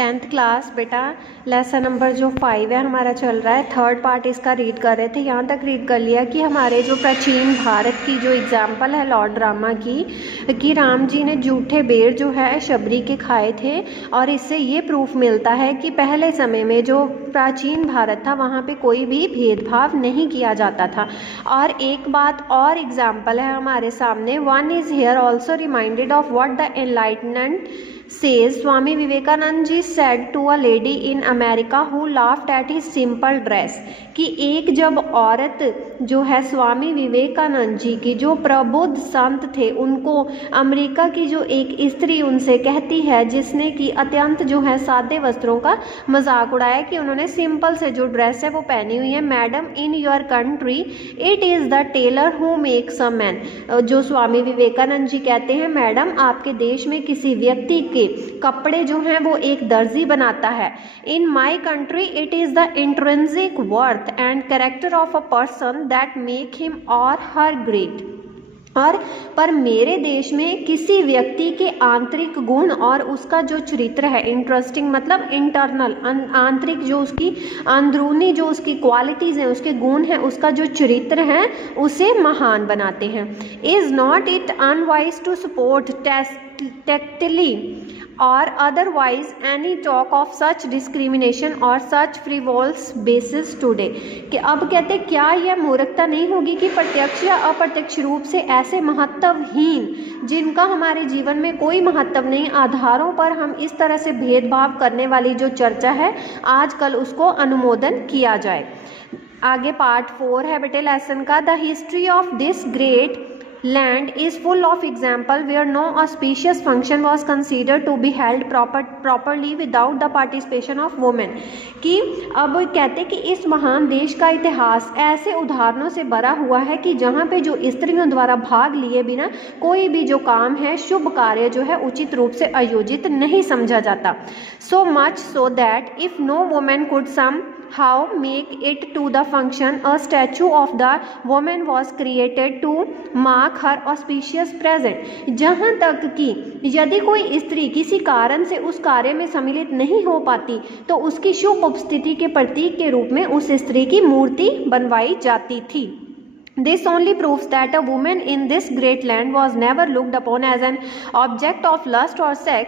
10th class बेटा, lesson number जो 5 है हमारा चल रहा है, थर्ड पार्ट इसका रीड कर रहे थे। यहाँ तक रीड कर लिया कि हमारे जो प्राचीन भारत की जो एग्जाम्पल है लॉर्ड रामा की कि राम जी ने जूठे बेर जो है शबरी के खाए थे, और इससे ये प्रूफ मिलता है कि पहले समय में जो प्राचीन भारत था वहाँ पे कोई भी भेदभाव नहीं किया जाता था। और एक बात और एग्जाम्पल है हमारे सामने, one is here also reminded of what the enlightenment says Swami Vivekanand ji said to a lady in America who laughed at his simple dress, कि एक जब औरत जो है स्वामी विवेकानंद जी की जो प्रबुद्ध संत थे, उनको अमेरिका की जो एक स्त्री उनसे कहती है जिसने कि अत्यंत जो है सादे वस्त्रों का मजाक उड़ाया कि उन्होंने सिंपल से जो ड्रेस है वो पहनी हुई है, madam in your country it is the tailor who makes a man. जो स्वामी विवेकानंद जी कहते हैं, मैडम आपके देश में किसी व्यक्ति के कपड़े जो हैं वो एक दर्जी बनाता है। In my country it is the intrinsic worth and character of a person that make him or her great. और पर मेरे देश में किसी व्यक्ति के आंतरिक गुण और उसका जो चरित्र है, इंटरेस्टिंग मतलब इंटरनल आंतरिक जो उसकी अंदरूनी जो उसकी क्वालिटीज़ हैं, उसके गुण हैं, उसका जो चरित्र है उसे महान बनाते हैं। Is not it unwise to support tacitly or otherwise any talk of such discrimination or such फ्रिवोल्स basis today. कि अब कहते क्या यह मूर्खता नहीं होगी कि प्रत्यक्ष या अप्रत्यक्ष रूप से ऐसे महत्वहीन जिनका हमारे जीवन में कोई महत्व नहीं आधारों पर हम इस तरह से भेदभाव करने वाली जो चर्चा है आजकल उसको अनुमोदन किया जाए। आगे पार्ट 4 है बेटे लेसन का, the history of this great land is full of example where no auspicious function was considered to be held properly without the participation of women। कि अब कहते कि इस महान देश का इतिहास ऐसे उदाहरणों से भरा हुआ है कि जहाँ पे जो स्त्रियों द्वारा भाग लिए बिना कोई भी जो काम है, शुभ कार्य जो है उचित रूप से आयोजित नहीं समझा जाता। so much so that if no woman could somehow make it to the function, a statue of the woman was created to mark her auspicious present। जहाँ तक कि यदि कोई स्त्री किसी कारण से उस कार्य में सम्मिलित नहीं हो पाती तो उसकी शुभ उपस्थिति के प्रतीक के रूप में उस स्त्री की मूर्ति बनवाई जाती थी। This only proves that a woman in this great land was never looked upon as an object of lust or sex